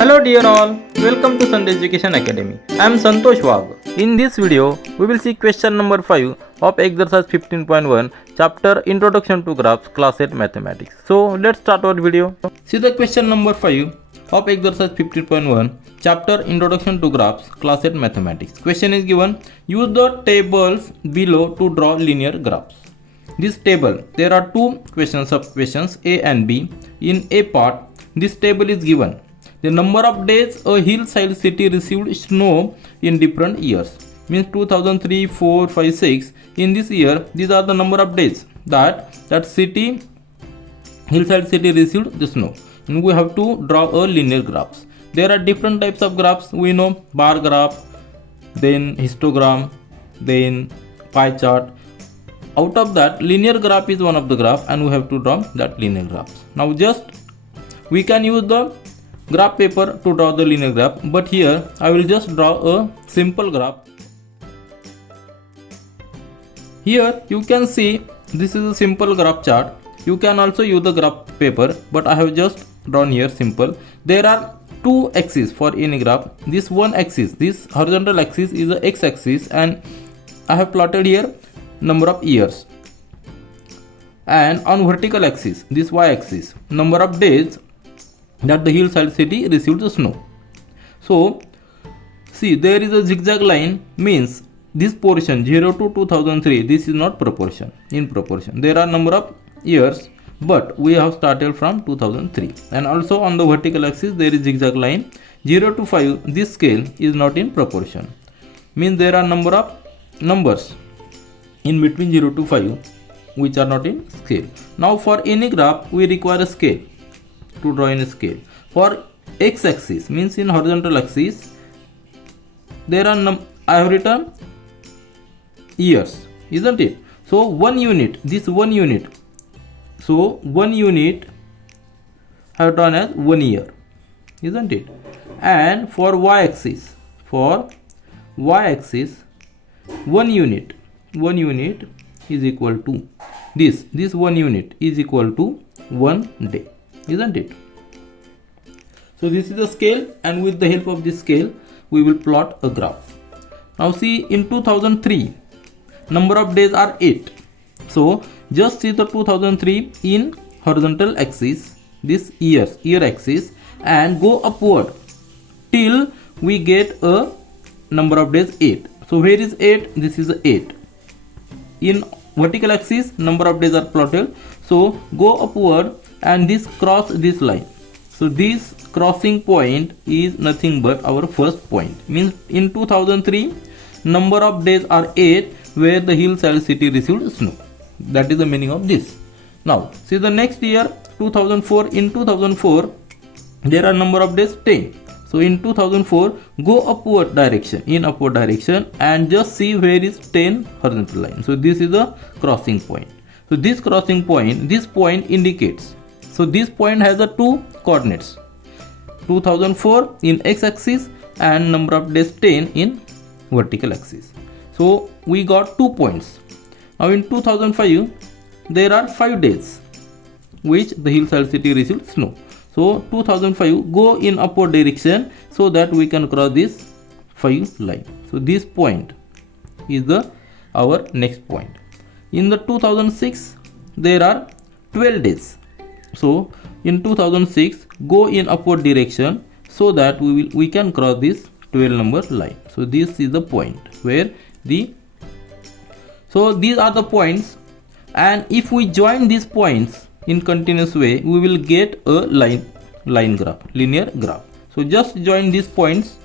Hello dear all, welcome to Sandhya Education Academy. I am Santosh Wag. In this video, we will see question number 5 of exercise 15.1 chapter Introduction to Graphs class 8 Mathematics. So let's start our video. See the question number 5 of exercise 15.1 chapter Introduction to Graphs class 8 Mathematics. Question is given, use the tables below to draw linear graphs. This table, there are two sub-questions A and B. In A part, this table is given. The number of days a hillside city received snow in different years. Means 2003, 4, 5, 6. In this year, these are the number of days that hillside city received the snow. And we have to draw a linear graphs. There are different types of graphs. We know bar graph, then histogram, then pie chart. Out of that, linear graph is one of the graph, and we have to draw that linear graphs. Now just we can use the graph paper to draw the linear graph, but here I will just draw a simple graph. Here you can see this is a simple graph chart. You can also use the graph paper, but I have just drawn here simple. There are two axes for any graph. This one axis, this horizontal axis is the x-axis, and I have plotted here number of years. And on vertical axis, this y-axis, number of days that the hillside city received the snow. So see, there is a zigzag line, means this portion 0 to 2003, this is not in proportion. There are number of years, but we have started from 2003. And also on the vertical axis there is zigzag line 0 to 5. This scale is not in proportion, means there are number of numbers in between 0 to 5 which are not in scale. Now for any graph we require a scale to draw in a scale. For x-axis, means in horizontal axis, there are I have written years, isn't it? So 1 unit, this 1 unit, so 1 unit I have drawn as 1 year, isn't it? And for y-axis, 1 unit is equal to this 1 unit is equal to 1 day, isn't it? So this is the scale, and with the help of this scale we will plot a graph. Now see, in 2003 number of days are 8. So just see the 2003 in horizontal axis, this year axis, and go upward till we get a number of days 8. So where is 8? This is 8. In vertical axis number of days are plotted, so go upward and this cross this line. So this crossing point is nothing but our first point, means in 2003 number of days are 8 where the hillside city received snow. That is the meaning of this. Now see the next year 2004. In 2004 there are number of days 10. So in 2004 go upward direction, and just see where is 10 horizontal line. So this is the crossing point. So this crossing point, this point indicates, so this point has the two coordinates, 2004 in x-axis and number of days 10 in vertical axis. So we got 2 points. Now in 2005 there are 5 days which the hillside city received snow. So 2005 go in upward direction so that we can cross this 5 line. So this point is our next point. In the 2006 there are 12 days. So in 2006 go in upward direction so that we can cross this 12 number line. So this is the point where so these are the points, and if we join these points in continuous way we will get a line graph, linear graph. So just join these points,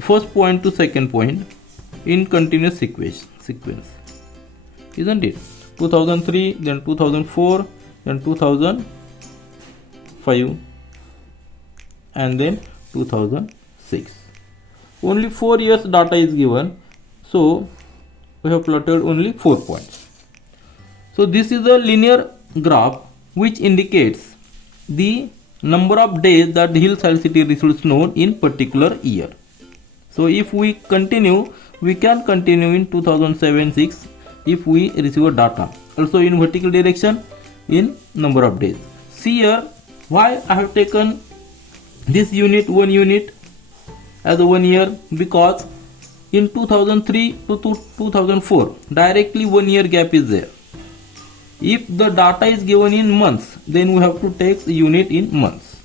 first point to second point, in continuous sequence, isn't it? 2003, then 2004, then 2005, and then 2006. Only 4 years data is given, so we have plotted only 4 points. So this is a linear graph which indicates the number of days that the hillside city received snow in particular year. So if we continue, we can continue in 2007-6 if we receive a data. Also in vertical direction in number of days. See here Why I have taken this unit 1 unit as a 1 year? Because in 2003 to 2004 directly 1 year gap is there. If the data is given in months, then we have to take the unit in months.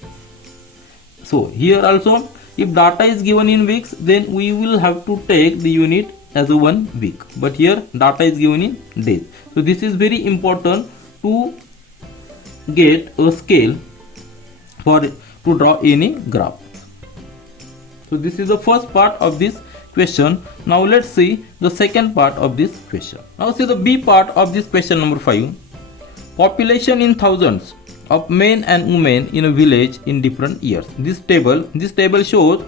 So here also, if data is given in weeks, then we will have to take the unit as a 1 week. But here data is given in days. So this is very important to get a scale to draw any graph. So this is the first part of this question. Now let's see the second part of this question. Now see the B part of this question number 5. Population in thousands of men and women in a village in different years. This table shows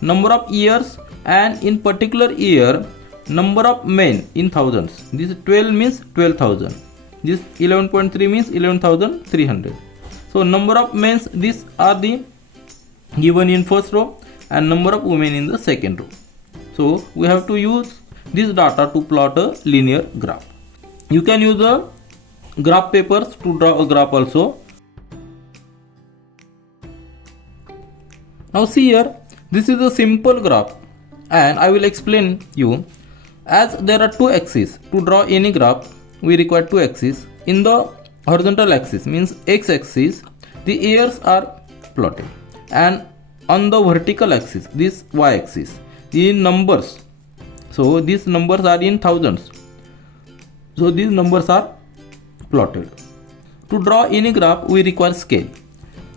number of years, and in particular year number of men in thousands. This 12 means 12,000. This 11.3 means 11,300. So number of men, these are the given in first row, and number of women in the second row. So we have to use this data to plot a linear graph. You can use the graph papers to draw a graph also. Now see here, this is a simple graph, and I will explain you. As there are two axes, to draw any graph we require two axes. In the horizontal axis means x-axis, the years are plotted, and on the vertical axis, this y-axis, the numbers. So these numbers are in thousands. So these numbers are plotted. To draw any graph we require scale.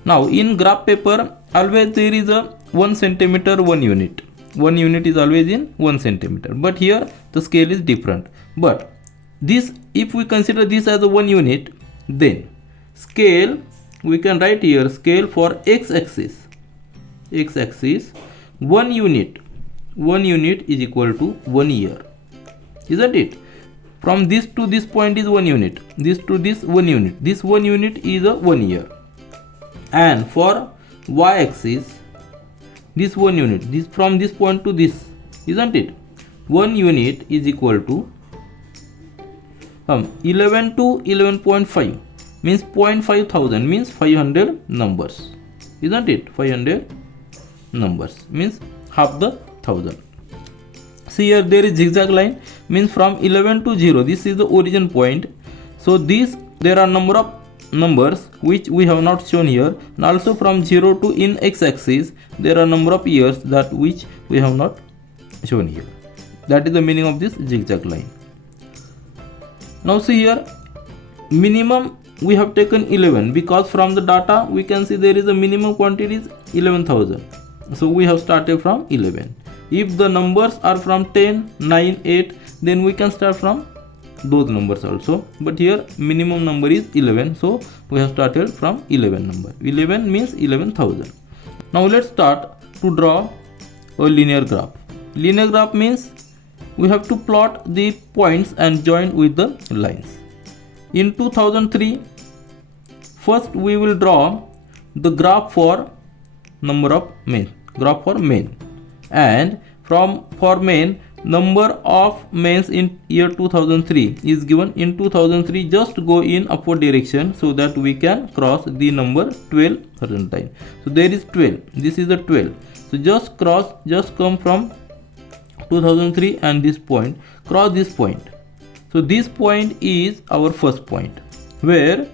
Now in graph paper always there is a 1 centimeter 1 unit. 1 unit is always in 1 centimeter. But here the scale is different. But this, if we consider this as a 1 unit, then scale we can write here scale for x-axis. X-axis 1 unit. 1 unit is equal to 1 year. Isn't it? From this to this point is 1 unit. This to this 1 unit. This 1 unit is a 1 year. And for y-axis, this 1 unit, this from this point to this, isn't it? 1 unit is equal to 11 to 11.5 means 0.5 thousand means 500 numbers, isn't it? 500 numbers means half the thousand. See here there is zigzag line, means from 11 to 0, this is the origin point. So this, there are number of numbers which we have not shown here, and also from 0 to in x-axis there are number of years that which we have not shown here. That is the meaning of this zigzag line. Now see here, minimum we have taken 11 because from the data we can see there is a minimum quantity is 11,000. So we have started from 11. If the numbers are from 10, 9, 8, then we can start from those numbers also. But here minimum number is 11, so we have started from 11 number. 11 means 11,000. Now let's start to draw a linear graph. Linear graph means we have to plot the points and join with the lines. In 2003, first we will draw the graph for number of men, graph for men, and for men, number of men in year 2003 is given in 2003. Just go in upward direction so that we can cross the number 12 horizontal. So there is 12, this is the 12. So just cross, just come from 2003 and this point, cross this point. So this point is our first point, where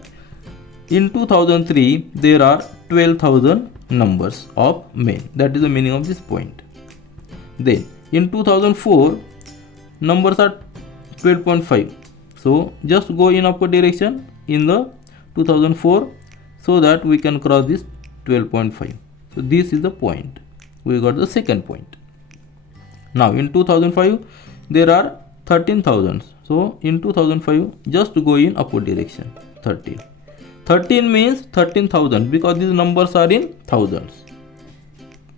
in 2003 there are 12,000 numbers of men. That is the meaning of this point. Then in 2004 numbers are 12.5. So just go in upward direction in the 2004 so that we can cross this 12.5. So this is the point. We got the second point. Now in 2005 there are 13,000. So in 2005 just go in upward direction 13. 13 means 13,000 because these numbers are in thousands.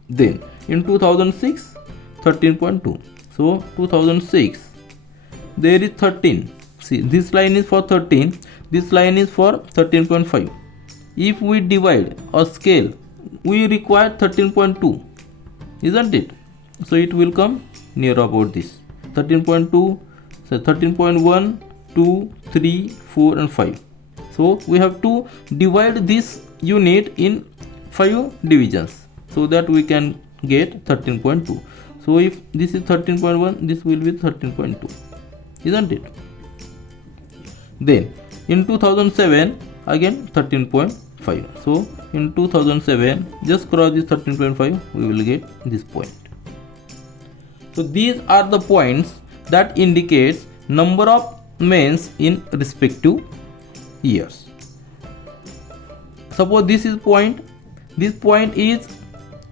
Then in 2006 13.2. So 2006 there is 13. See, this line is for 13, this line is for 13.5. If we divide or scale, we require 13.2, isn't it? So it will come near about this 13.2, so 13.1, 2, 3, 4 and 5. So we have to divide this unit in 5 divisions, so that we can get 13.2. So if this is 13.1, this will be 13.2, isn't it? Then in 2007 again 13.5. So in 2007, just cross this 13.5, we will get this point. So these are the points that indicates number of mains in respective years. Suppose this is point, this point is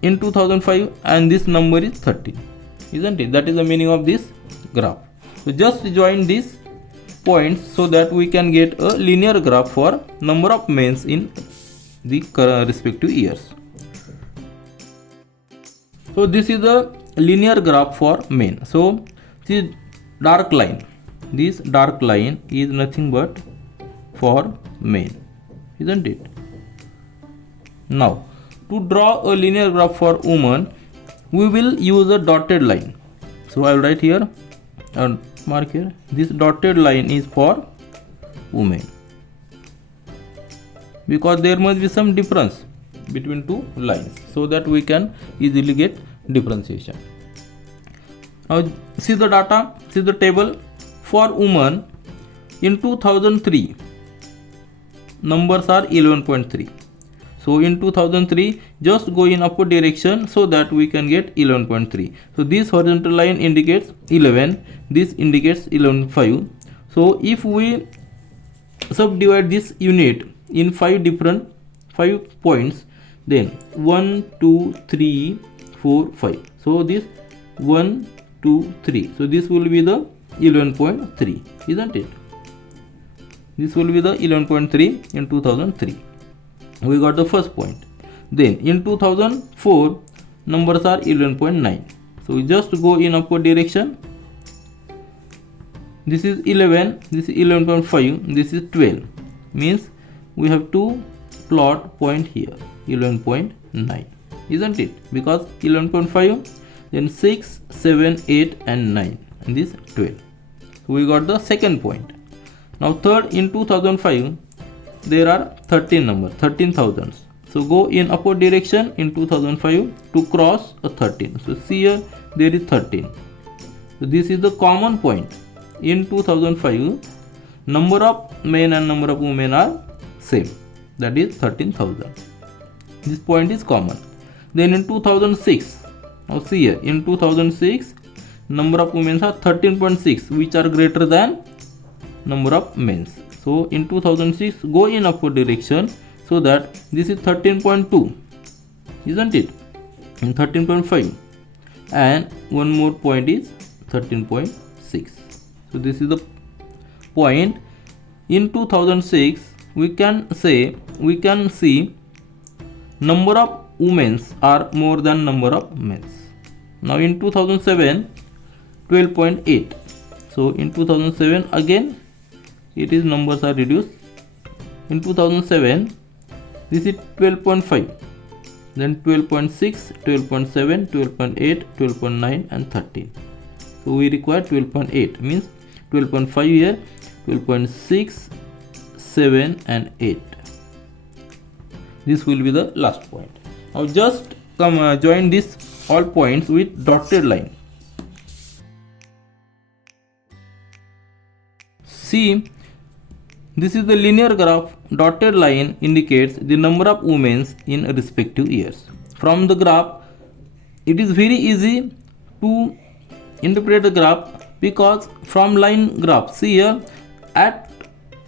in 2005 and this number is 13, isn't it? That is the meaning of this graph. So just join these points so that we can get a linear graph for number of mains in the respective years. So this is the linear graph for main. So this dark line, this dark line is nothing but for main, isn't it? Now to draw a linear graph for woman, we will use a dotted line. So I will write here and mark here, this dotted line is for women, because there must be some difference between two lines so that we can easily get differentiation. Now see the data, see the table. For women in 2003, numbers are 11.3. So in 2003, just go in upward direction so that we can get 11.3. So this horizontal line indicates 11, this indicates 11.5. So if we subdivide this unit in 5 points, then 1, 2, 3, 4, 5. So this 1, 2, 3. So this will be the 11.3, isn't it? This will be the 11.3 in 2003. We got the first point. Then in 2004, numbers are 11.9. So we just go in upward direction. This is 11, this is 11.5, this is 12. Means we have to plot point here, 11.9, isn't it? Because 11.5, then 6, 7, 8 and 9, and this 12. So we got the second point. Now third, in 2005, there are 13 numbers, 13,000. So go in upward direction in 2005 to cross a 13. So see here, there is 13. So this is the common point. In 2005, number of men and number of women are same, that is 13,000. This point is common. Then in 2006, now see here, in 2006, number of women are 13.6, which are greater than number of men. So in 2006, go in upward direction so that this is 13.2, isn't it? And 13.5, and one more point is 13.6. So this is the point. In 2006, we can see number of women are more than number of men. Now in 2007, 12.8. So in 2007 again, it is numbers are reduced. In 2007, this is 12.5, then 12.6, 12.7, 12.8, 12.9 and 13. So we require 12.8, means 12.5 here, 12.6, 7 and 8. This will be the last point. Now just join these all points with dotted line. See, this is the linear graph. Dotted line indicates the number of women in respective years. From the graph, it is very easy to interpret the graph, because from line graph, see here,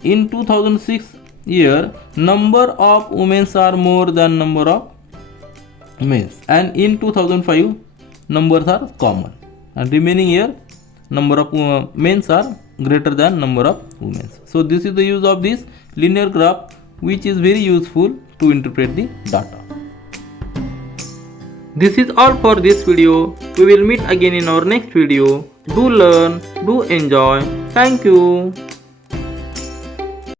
in 2006 year, number of women are more than number of men, and in 2005 numbers are common, and remaining year number of men are greater than number of women. So this is the use of this linear graph, which is very useful to interpret the data. This is all for this video. We will meet again in our next video. Do learn, do enjoy. Thank you.